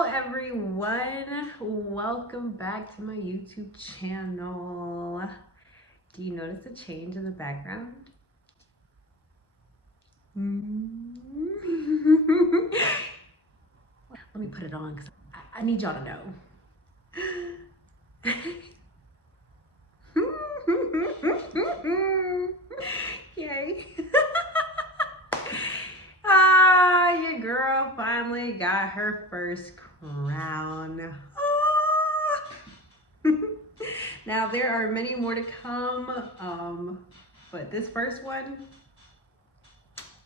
Hello everyone, welcome back to my YouTube channel. Do you notice the change in the background? Let me put it on because I need y'all to know. Yay. Your girl finally got her first crown. Now there are many more to come, but this first one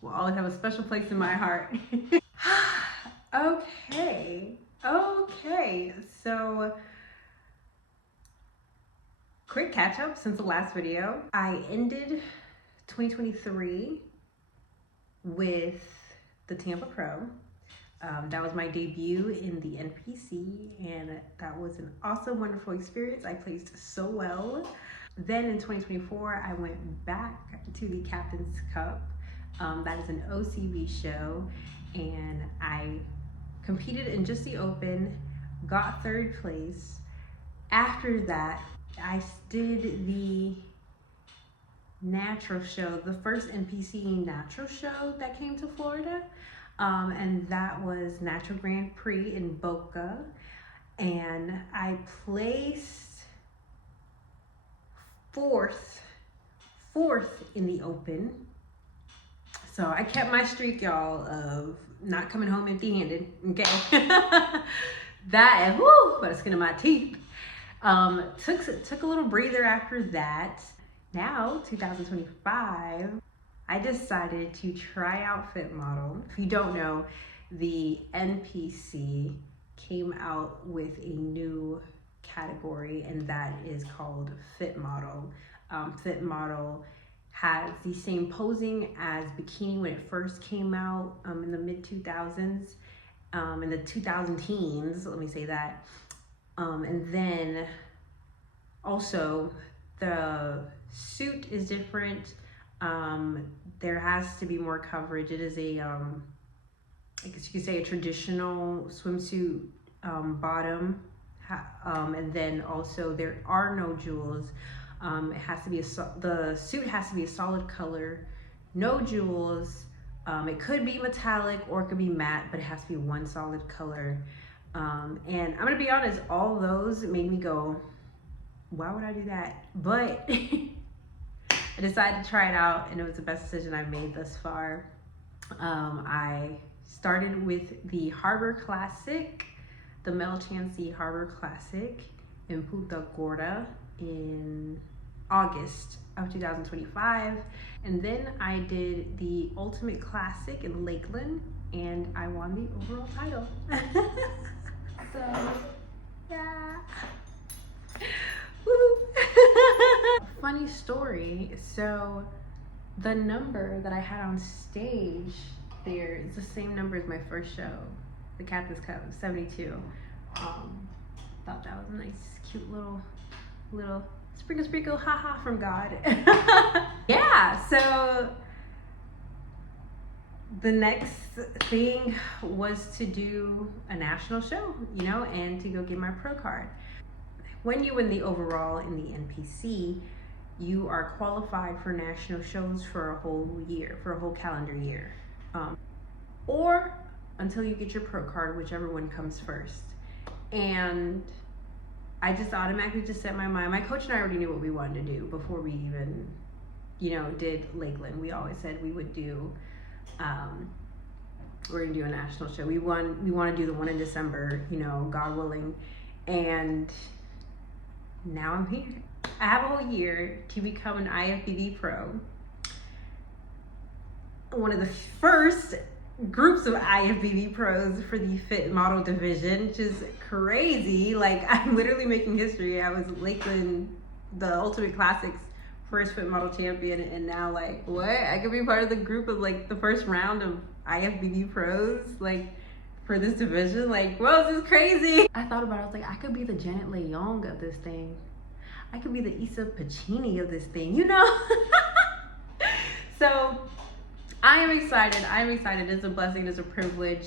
will always have a special place in my heart. Okay, so quick catch up since the last video. I ended 2023 with the Tampa Pro. That was my debut in the NPC, and that was an awesome, wonderful experience. I placed so well. Then in 2024, I went back to the Captain's Cup. That is an OCB show, and I competed in just the open, got third place. After that, I did the natural show, the first NPC natural show that came to Florida. And that was Natural Grand Prix in Boca. And I placed fourth in the open. So I kept my streak, y'all, of not coming home empty-handed, okay? That and whoo, by the skin of my teeth. Took a little breather after that. Now, 2025, I decided to try out Fit Model. If you don't know, the NPC came out with a new category, and that is called Fit Model. Fit Model has the same posing as Bikini when it first came out in the mid-2000s, in the 2000 teens, let me say that. And then also the suit is different. There has to be more coverage. It is a, I guess you could say a traditional swimsuit bottom. And then also there are no jewels. It has to be the suit has to be a solid color, no jewels. It could be metallic or it could be matte, but it has to be one solid color. And I'm gonna be honest, all those made me go, why would I do that? But I decided to try it out, and it was the best decision I've made thus far. I started with the Harbor Classic, the Mel Chansey Harbor Classic in Punta Gorda in August of 2025. And then I did the Ultimate Classic in Lakeland, and I won the overall title. So, yeah. Woo. Funny story. So the number that I had on stage there is the same number as my first show, the Captain's Cup, 72. Thought that was a nice, cute little sprinkle, haha from God. Yeah, so the next thing was to do a national show, you know, and to go get my pro card. When you win the overall in the NPC, you are qualified for national shows for a whole year, for a whole calendar year. Or until you get your pro card, whichever one comes first. And I just automatically just set my mind. My coach and I already knew what we wanted to do before we even, you know, did Lakeland. We always said we would do, we're gonna do a national show. We want to do the one in December, you know, God willing. And now I'm here. I have a whole year to become an IFBB pro. One of the first groups of IFBB pros for the Fit Model division, which is crazy. Like, I'm literally making history. I was Lakeland, the Ultimate Classics first Fit Model champion, and now like, what? I could be part of the group of like the first round of IFBB pros, like, for this division. Like, whoa, this is crazy. I thought about it, I was like, I could be the Janet Leong of this thing. I could be the Issa Pacini of this thing, you know? So I am excited. It's a blessing. It's a privilege.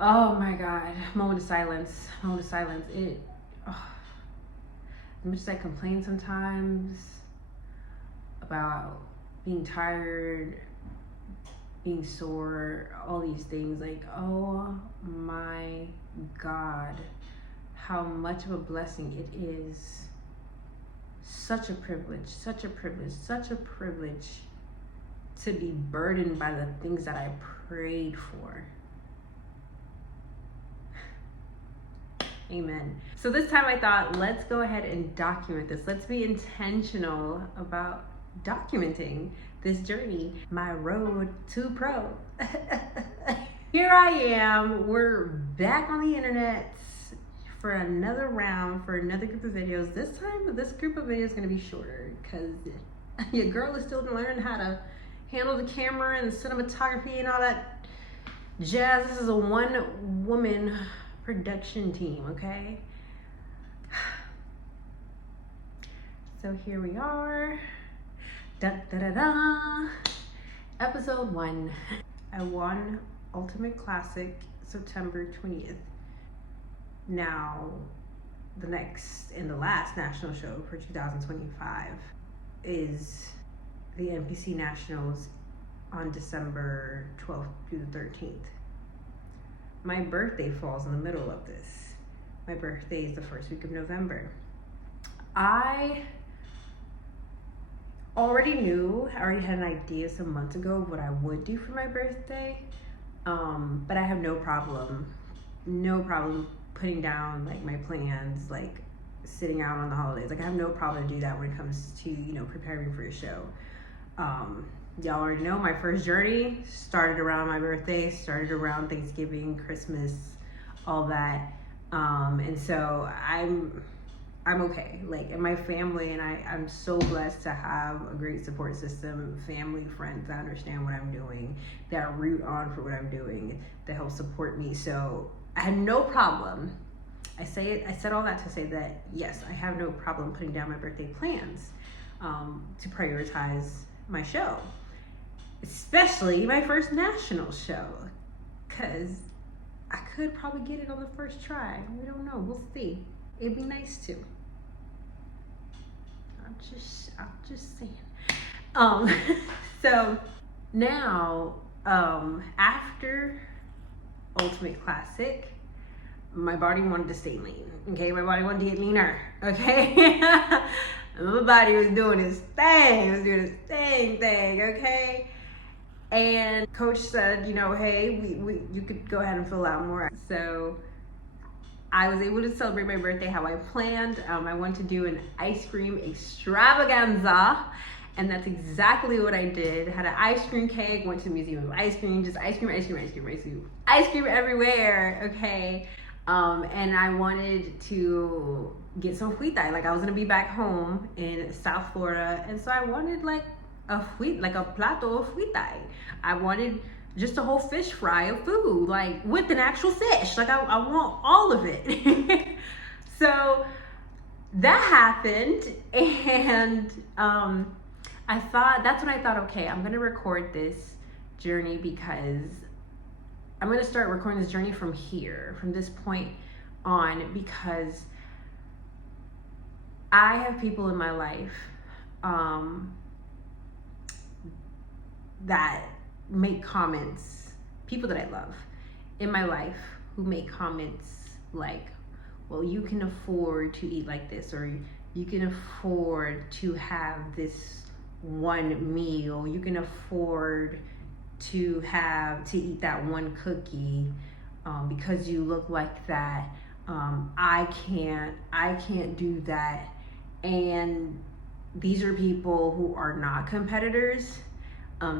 Oh my God. Moment of silence. Moment of silence. As much as I complain sometimes about being tired, being sore, all these things, like, oh my God, how much of a blessing it is. Such a privilege, such a privilege, such a privilege to be burdened by the things that I prayed for. Amen. So this time I thought, let's go ahead and document this. Let's be intentional about documenting this journey, my road to pro. Here I am. We're back on the internet for another round, for another group of videos. This time, this group of videos is going to be shorter because your girl is still learning how to handle the camera and the cinematography and all that jazz. This is a one-woman production team, okay? So here we are. Da da da da. Episode 1. I won Ultimate Classic September 20th. Now, the next and the last national show for 2025 is the NPC Nationals on December 12th through the 13th. My birthday falls in the middle of this. My birthday is the first week of November. I already had an idea some months ago of what I would do for my birthday. But I have no problem putting down like my plans, like sitting out on the holidays. Like I have no problem to do that when it comes to, preparing for a show. Y'all already know my first journey started around my birthday, started around Thanksgiving, Christmas, all that. And so I'm okay. Like, and my family and I'm so blessed to have a great support system, family, friends that understand what I'm doing, that root on for what I'm doing, that help support me. So I had no problem. I said all that to say that, yes, I have no problem putting down my birthday plans to prioritize my show, especially my first national show, because I could probably get it on the first try. We don't know. We'll see. It'd be nice to. I'm just saying. So now, after Ultimate Classic, my body wanted to stay lean. Okay, my body wanted to get leaner. Okay, my body was doing its thing. It was doing its thing. Okay. And coach said, hey, you could go ahead and fill out more. So I was able to celebrate my birthday how I planned. I wanted to do an ice cream extravaganza, and that's exactly what I did. Had an ice cream cake, went to the Museum of Ice Cream, just ice cream everywhere, okay? And I wanted to get some huitay. Like I was gonna be back home in South Florida, and so I wanted like a plato of huitay. I wanted just a whole fish fry of food, like with an actual fish. Like I want all of it. So that happened, and that's when I thought, okay, I'm gonna record this journey because I'm gonna start recording this journey from here, from this point on, because I have people in my life that make comments, people that I love in my life who make comments like, well, you can afford to eat like this, or you can afford to have this one meal, you can afford to eat that one cookie because you look like that. I can't do that. And these are people who are not competitors.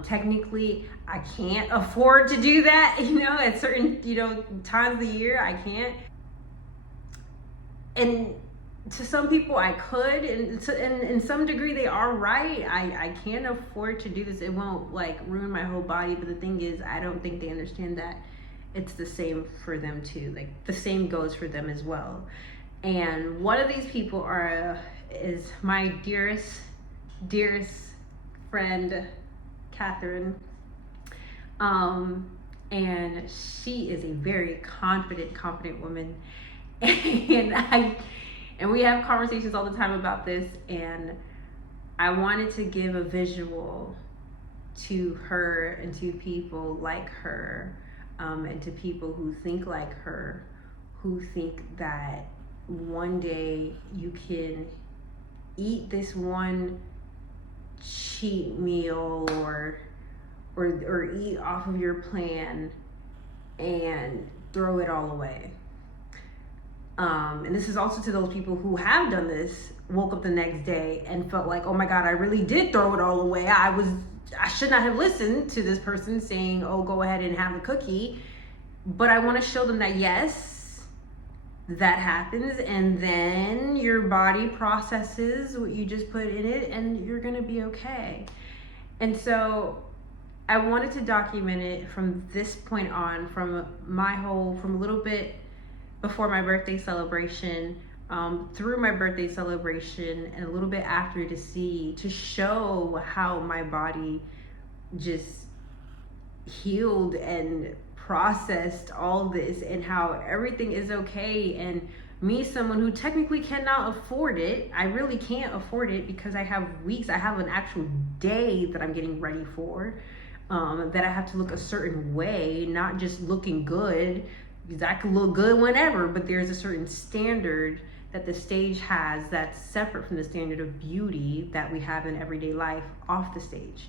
Technically, I can't afford to do that, at certain, times of the year, I can't. And to some people I could, and in some degree they are right. I can't afford to do this. It won't like ruin my whole body, but the thing is, I don't think they understand that it's the same for them too. Like the same goes for them as well. And one of these people is my dearest friend, Catherine. and she is a very confident woman. And we have conversations all the time about this, and I wanted to give a visual to her and to people like her, and to people who think like her, who think that one day you can eat this one cheat meal or eat off of your plan and throw it all away. And this is also to those people who have done this, woke up the next day and felt like, oh my God, I really did throw it all away. I should not have listened to this person saying, oh, go ahead and have the cookie. But I want to show them that yes, that happens, and then your body processes what you just put in it, and you're gonna be okay. And so I wanted to document it from this point on, from a little bit before my birthday celebration, through my birthday celebration, and a little bit after, to show how my body just healed and processed all this, and how everything is okay. And me, someone who technically cannot afford it, I really can't afford it, because I have weeks, I have an actual day that I'm getting ready for, that I have to look a certain way, not just looking good, because I can look good whenever, but there's a certain standard that the stage has that's separate from the standard of beauty that we have in everyday life off the stage.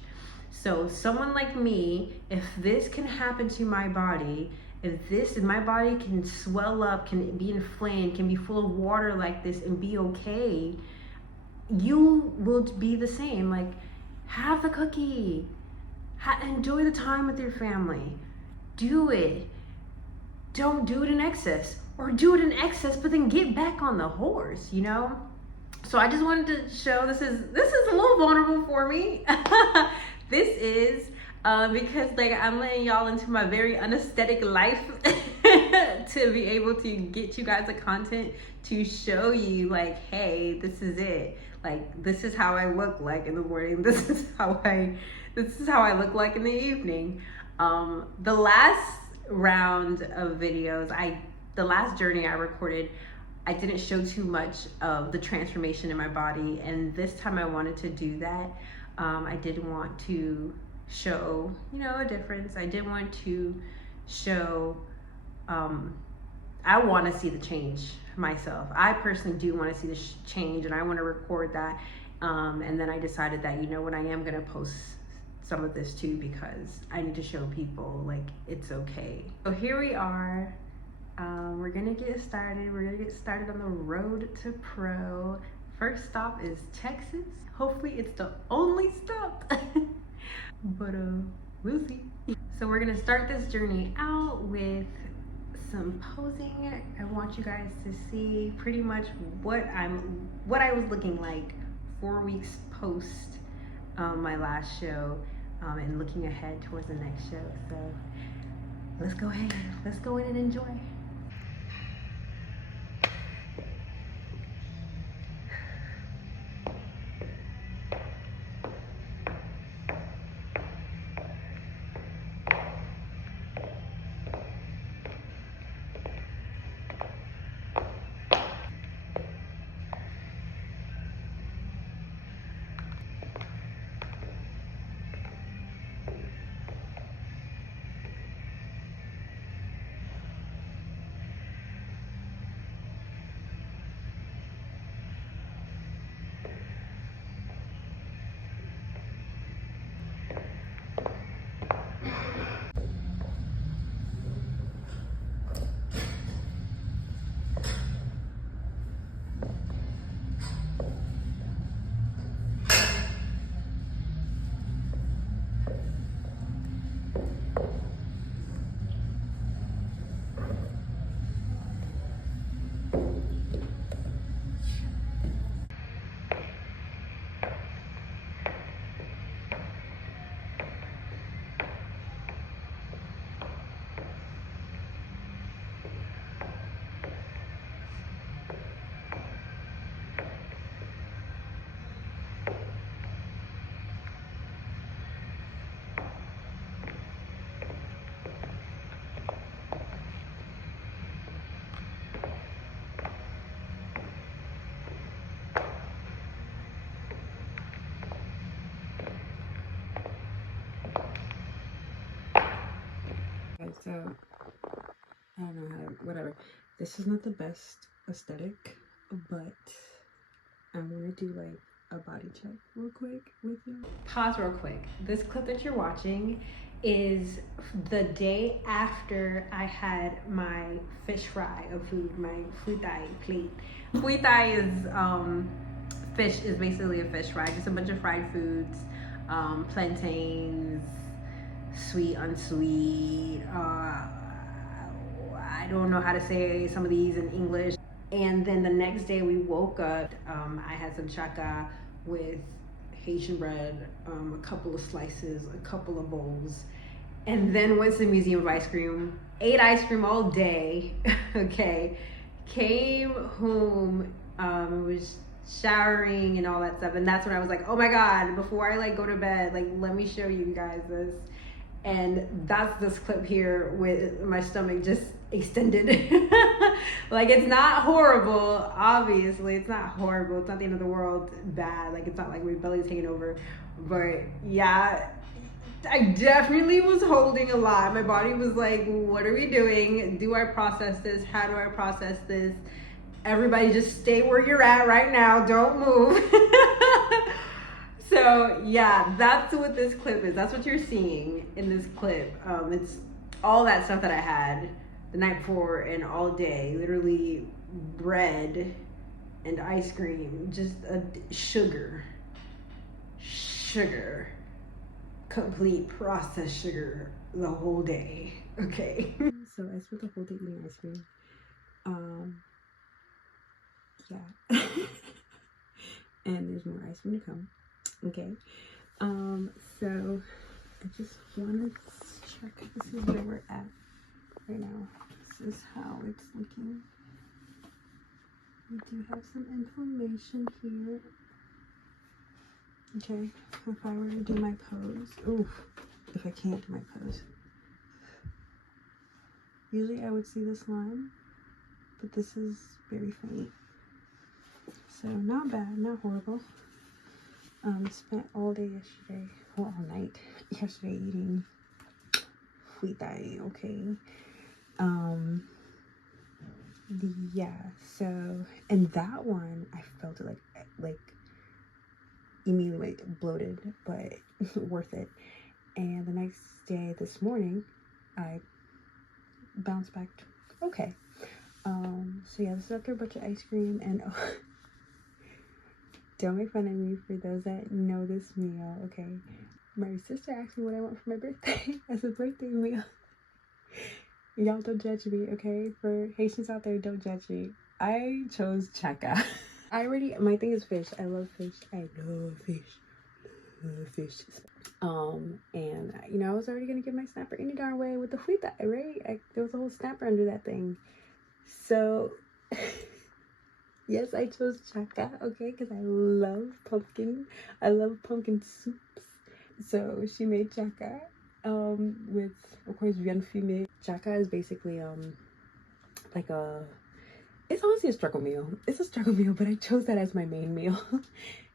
So someone like me, if this can happen to my body, if my body can swell up, can be inflamed, can be full of water like this and be okay, you will be the same. Like, have the cookie, enjoy the time with your family, do it. Don't do it in excess, or do it in excess but then get back on the horse, you know? So I just wanted to show, this is a little vulnerable for me. This is because like I'm letting y'all into my very unaesthetic life to be able to get you guys the content to show you, like, hey, this is it. Like, this is how I look like in the morning. This is how I look like in the evening. The last round of videos, the last journey I recorded, I didn't show too much of the transformation in my body, and this time I wanted to do that. I did want to show, a difference. I did want to show, I want to see the change myself. I personally do want to see the change, and I want to record that. And then I decided that, when I am going to post some of this too, because I need to show people, like, it's okay. So here we are. We're gonna get started. We're gonna get started on the road to pro. First stop is Texas. Hopefully it's the only stop. But we'll see. So we're gonna start this journey out with some posing. I want you guys to see pretty much what I was looking like 4 weeks post my last show, and looking ahead towards the next show. So let's go ahead. Let's go in and enjoy. So I don't know how to, whatever. This is not the best aesthetic, but I'm gonna do like a body check real quick with you. Pause real quick. This clip that you're watching is the day after I had my fish fry of food, my fui thai plate. Fui thai is fish, is basically a fish fry, just a bunch of fried foods, plantains, sweet, unsweet. I don't know how to say some of these in English. And then the next day we woke up, I had some chaka with Haitian bread, a couple of slices, a couple of bowls, and then went to the Museum of Ice Cream, ate ice cream all day, okay, came home, was showering and all that stuff, and that's when I was like, oh my god, before I like go to bed, like let me show you guys this. And that's this clip here with my stomach just extended. Like, it's not horrible, obviously, it's not horrible, it's not the end of the world bad, like it's not like my belly's taking over, but yeah, I definitely was holding a lot. My body was like, what are we doing? Do I process this? How do I process this? Everybody just stay where you're at right now, don't move. So yeah, that's what this clip is. That's what you're seeing in this clip. It's all that stuff that I had the night before and all day. Literally bread and ice cream, just sugar, complete processed sugar the whole day. Okay. So I spent the whole day eating ice cream. Yeah. And there's more ice cream to come. Okay, so I just wanted to check. This is where we're at right now. This is how it's looking. We do have some inflammation here. Okay, if I were to do my pose, oof, if I can't do my pose. Usually I would see this line, but this is very faint. So not bad, not horrible. Spent all day yesterday, well, all night yesterday eating fui thai, okay. Yeah, so, and that one, I felt it like immediately bloated, but worth it. And the next day, this morning, I bounced back, okay. So yeah, this is after a bunch of ice cream, and don't make fun of me for those that know this meal, okay? My sister asked me what I want for my birthday as a birthday meal. Y'all don't judge me, okay? For Haitians out there, don't judge me. I chose chaka. My thing is fish. I love fish. I love fish. Love fish. And you know, I was already gonna give my snapper any darn way with the fui thai, right? There was a whole snapper under that thing. So yes, I chose chaka, okay, because I love pumpkin. I love pumpkin soups. So she made chaka with, of course, viande fumée. Chaka is basically like it's honestly a struggle meal. It's a struggle meal, but I chose that as my main meal.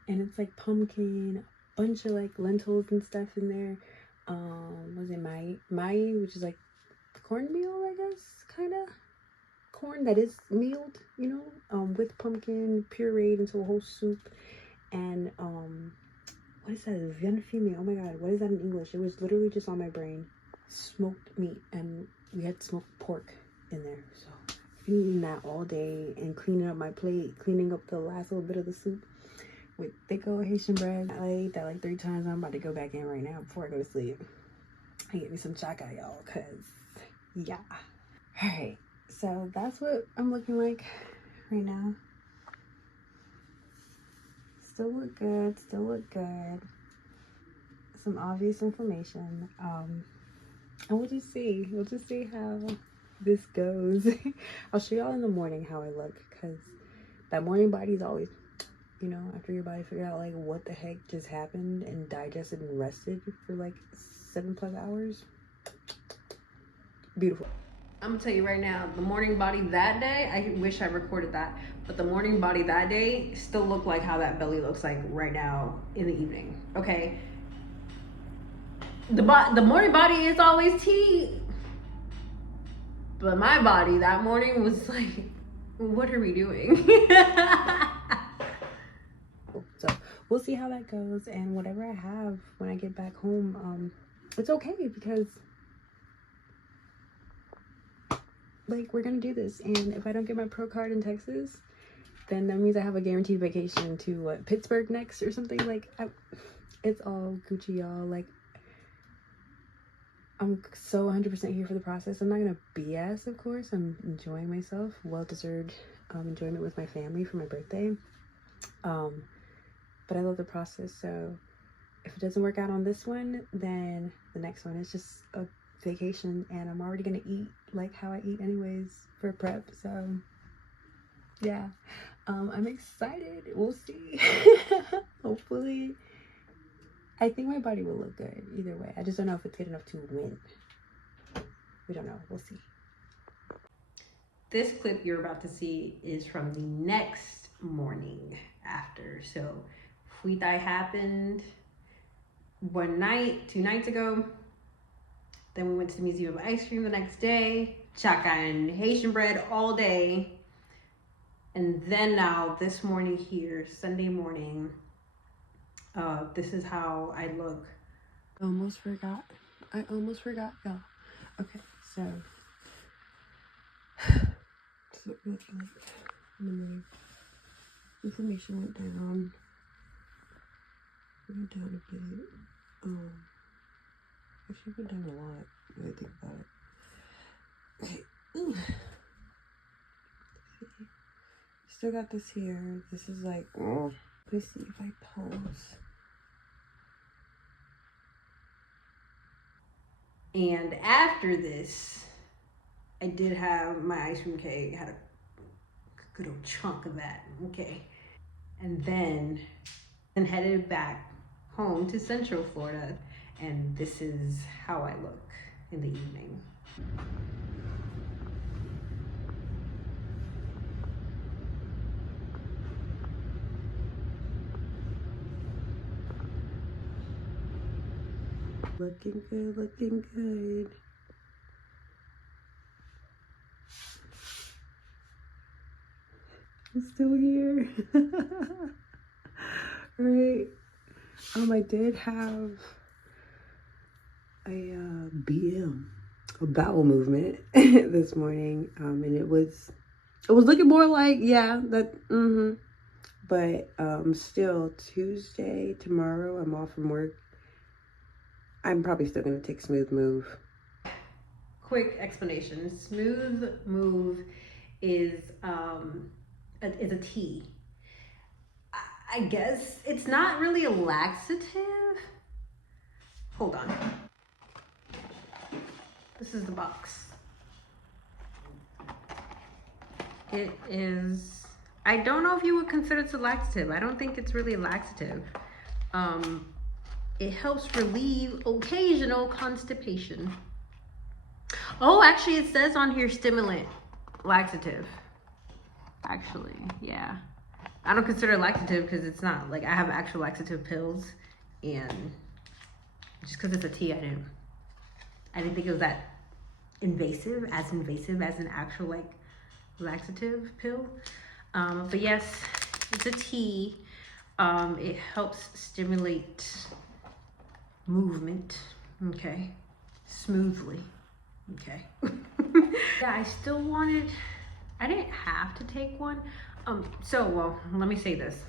And it's like pumpkin, a bunch of like lentils and stuff in there. Was it mai, which is like cornmeal, I guess, kind of. Corn that is mealed, you know, with pumpkin pureed into a whole soup. And what is that? Viande fumée. Oh my god, what is that in English? It was literally just on my brain. Smoked meat, and we had smoked pork in there. So eating that all day and cleaning up my plate, cleaning up the last little bit of the soup with thick old Haitian bread. I ate that like 3 times. I'm about to go back in right now before I go to sleep. I get me some chaka, y'all, cause yeah. All right. So that's what I'm looking like right now. Still look good, still look good. Some obvious inflammation. And we'll just see how this goes. I'll show y'all in the morning how I look, because that morning body is always, you know, after your body figured out like what the heck just happened and digested and rested for like 7+ hours. Beautiful. I'm gonna tell you right now, the morning body that day, I wish I recorded that, but the morning body that day still looked like how that belly looks like right now in the evening, okay? The morning body is always tea. But my body that morning was like, what are we doing? So we'll see how that goes, and whatever I have when I get back home, it's okay, because like we're gonna do this. And if I don't get my pro card in Texas, then that means I have a guaranteed vacation to what, Pittsburgh next or something. Like it's all Gucci, y'all. Like I'm so 100% here for the process. I'm not gonna BS, of course. I'm enjoying myself, well-deserved enjoyment with my family for my birthday. But I love the process. So if it doesn't work out on this one, then the next one is just a vacation, and I'm already gonna eat like how I eat anyways for prep. So yeah, I'm excited. We'll see. Hopefully. I think my body will look good either way. I just don't know if it's good enough to win. We don't know. We'll see. This clip you're about to see is from the next morning after. So Fuitai happened one night, 2 nights ago. Then we went to the Museum of Ice Cream the next day. Chaka and Haitian bread all day. And then now this morning here, Sunday morning, this is how I look. I almost forgot, y'all. Okay, so this is what it looks like. And the inflammation went down. It went down a bit. Actually went down a lot when I think about it. Okay. Ooh. See. Still got this here. This is like, let's see if I pose. And after this, I did have my ice cream cake. Had a good old chunk of that, okay. And then headed back home to Central Florida. And this is how I look in the evening. Looking good, looking good. I'm still here. Right. I did have a BM, a bowel movement this morning. And it was looking more like, yeah, that, but still Tuesday, tomorrow, I'm off from work. I'm probably still gonna take Smooth Move. Quick explanation. Smooth Move is a tea. I guess it's not really a laxative. Hold on. This is the box. It is, I don't know if you would consider it a laxative. I don't think it's really a laxative. It helps relieve occasional constipation. Oh, actually it says on here stimulant, laxative. Actually, yeah. I don't consider it laxative because it's not. Like, I have actual laxative pills, and just because it's a tea, I didn't think it was that invasive as an actual like laxative pill. But yes, it's a tea. It helps stimulate movement, okay, smoothly, okay. Yeah, I still wanted, I didn't have to take one. Well, let me say this.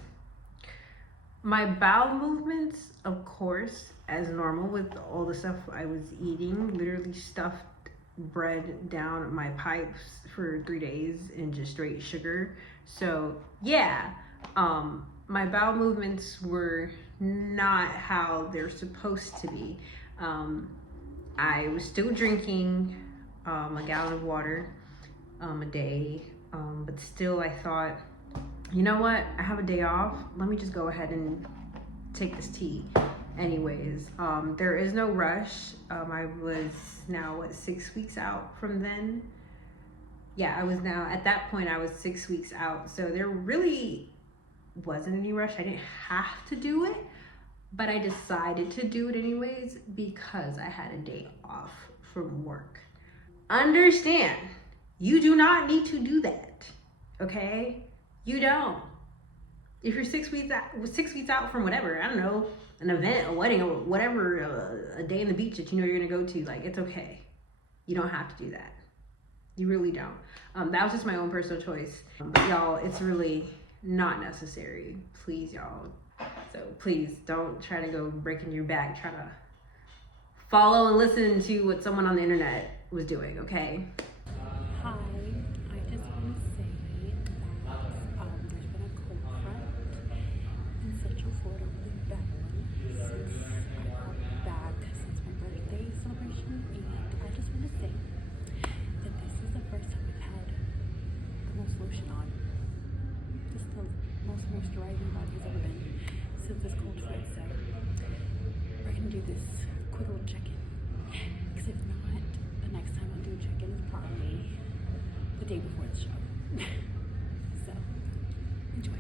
My bowel movements, of course, as normal with all the stuff I was eating, literally stuffed bread down my pipes for 3 days and just straight sugar. So yeah, my bowel movements were not how they're supposed to be. I was still drinking a gallon of water a day, but still I thought, you know what, I have a day off, let me just go ahead and take this tea anyways. There is no rush. I was now 6 weeks out from then. Yeah, I was now, at that point I was 6 weeks out, so there really wasn't any rush. I didn't have to do it, but I decided to do it anyways because I had a day off from work. understand, you do not need to do that. Okay? You don't. If you're 6 weeks out from whatever, I don't know, an event, a wedding, or whatever, a day in the beach that you know you're gonna go to, like, it's okay. You don't have to do that. You really don't. That was just my own personal choice. But y'all, it's really not necessary. Please, y'all. So please don't try to go breaking your back, try to follow and listen to what someone on the internet was doing, okay? Hi, I just want to say that there's been a cold front in Central Florida, a really bad one, since I got back since my birthday celebration, and I just want to say that this is the first time I've had the most lotion on. Just the most moisturizing my body's ever been since this cold front, so we're going to do this quick little check-in, because if not, the next time I'll do a check-in is probably the day before the show. So, enjoy.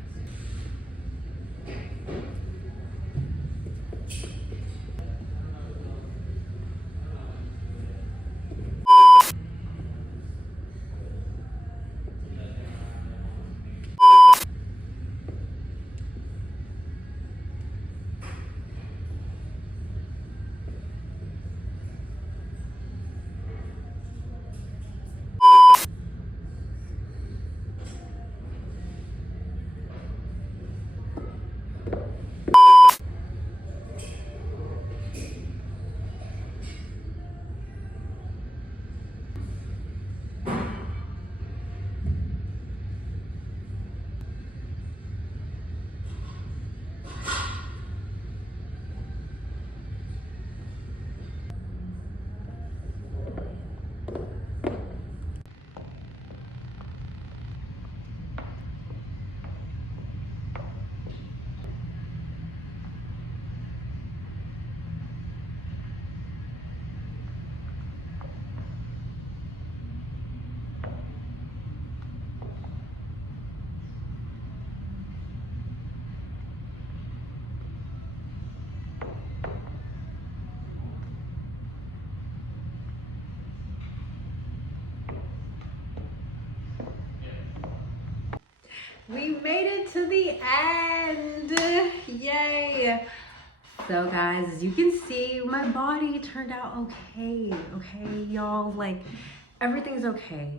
We made it to the end. Yay. So guys, as you can see, my body turned out okay. Okay, y'all, like, everything's okay.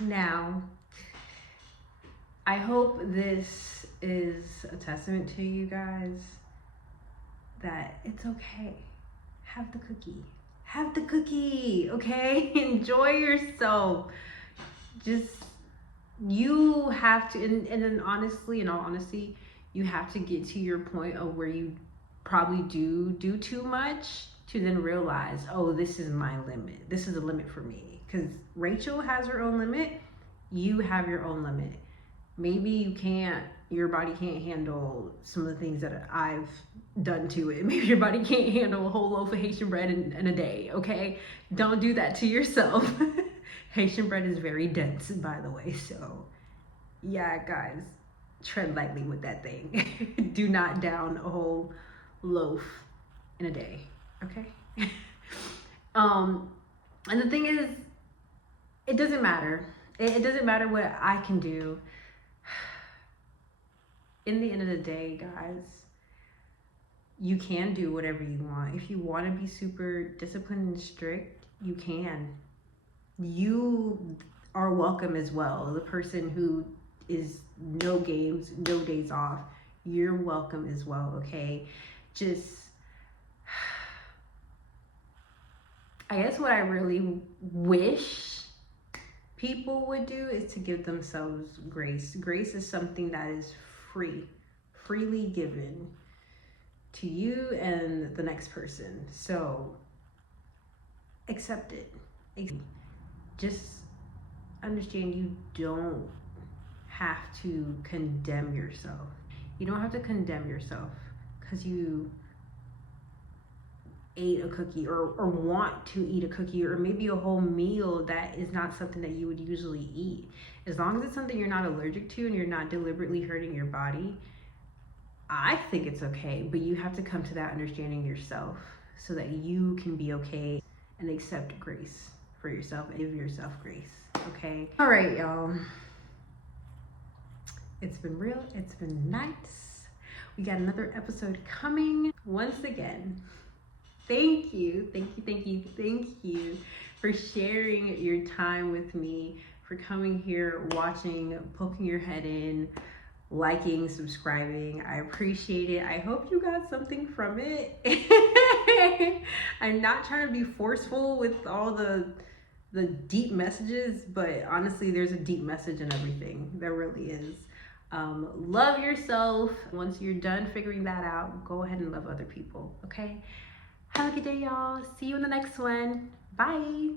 Now, I hope this is a testament to you guys that it's okay. Have the cookie. Have the cookie, okay? Enjoy yourself. Just, you have to, and then honestly, in all honesty, you have to get to your point of where you probably do too much to then realize, oh, this is my limit. This is a limit for me. Because Rachel has her own limit. You have your own limit. Maybe your body can't handle some of the things that I've done to it. Maybe your body can't handle a whole loaf of Haitian bread in a day, okay? Don't do that to yourself. Haitian bread is very dense, by the way, so yeah, guys, tread lightly with that thing. Do not down a whole loaf in a day, okay? And the thing is, it doesn't matter. It doesn't matter what I can do. In the end of the day, guys, you can do whatever you want. If you want to be super disciplined and strict, you can. You are welcome as well. The person who is no games, no days off, you're welcome as well, okay? Just, I guess what I really wish people would do is to give themselves grace. Grace is something that is freely given to you and the next person. So accept it. Just understand you don't have to condemn yourself. You don't have to condemn yourself because you ate a cookie or want to eat a cookie, or maybe a whole meal that is not something that you would usually eat. As long as it's something you're not allergic to and you're not deliberately hurting your body, I think it's okay, but you have to come to that understanding yourself so that you can be okay and accept grace for yourself and give yourself grace. Okay. All right, y'all. It's been real. It's been nice. We got another episode coming. Once again, thank you for sharing your time with me, for coming here, watching, poking your head in, liking, subscribing. I appreciate it. I hope you got something from it. I'm not trying to be forceful with all the deep messages, but honestly, there's a deep message in everything. There really is. Love yourself. Once you're done figuring that out, go ahead and love other people, okay? Have a good day, y'all. See you in the next one. Bye.